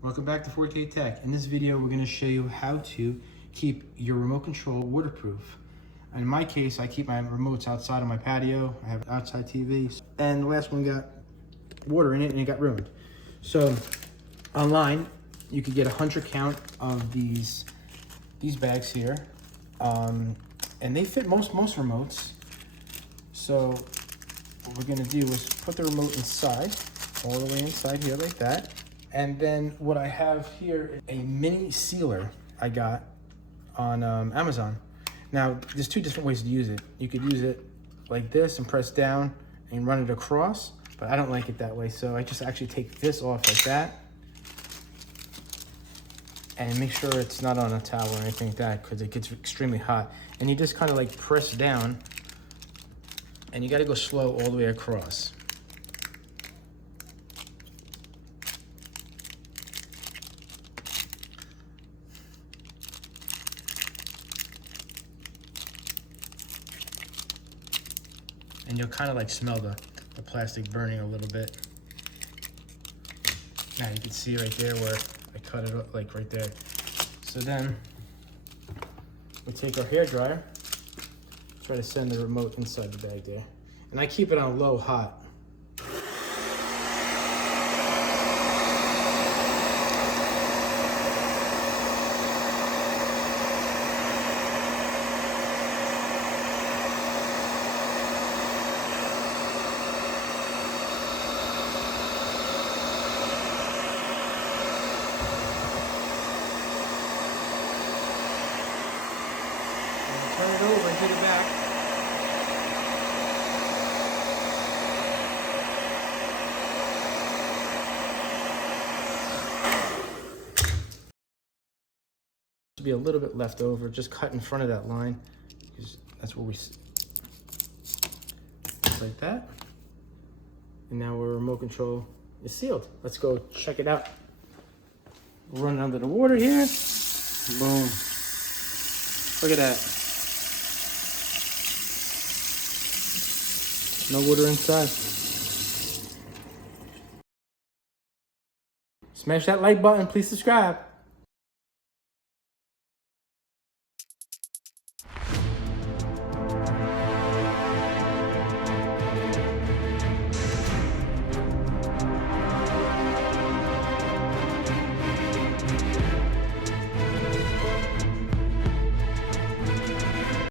Welcome back to 4K Tech. In this video, we're going to show you how to keep your remote control waterproof. In my case, I keep my remotes outside on my patio. I have outside TVs. And the last one got water in it and it got ruined. So online, you could get 100 count of these bags here. And they fit most remotes. So what we're going to do is put the remote inside, all the way inside here like that. And then what I have here is a mini sealer I got on Amazon. Now, there's two different ways to use it. You could use it like this and press down and run it across, but I don't like it that way. So I just actually take this off like that and make sure it's not on a towel or anything like that because it gets extremely hot. And you just kind of like press down and you got to go slow all the way across. And you'll kind of like smell the plastic burning a little bit. Now you can see right there where I cut it up, like right there. So then we take our hairdryer, try to send the remote inside the bag there. And I keep it on low hot. Turn it over and get it back. Should be a little bit left over. Just cut in front of that line because that's where we like that. And now our remote control is sealed. Let's go check it out. Run it under the water here. Boom. Look at that. No water inside. Smash that like button. Please subscribe.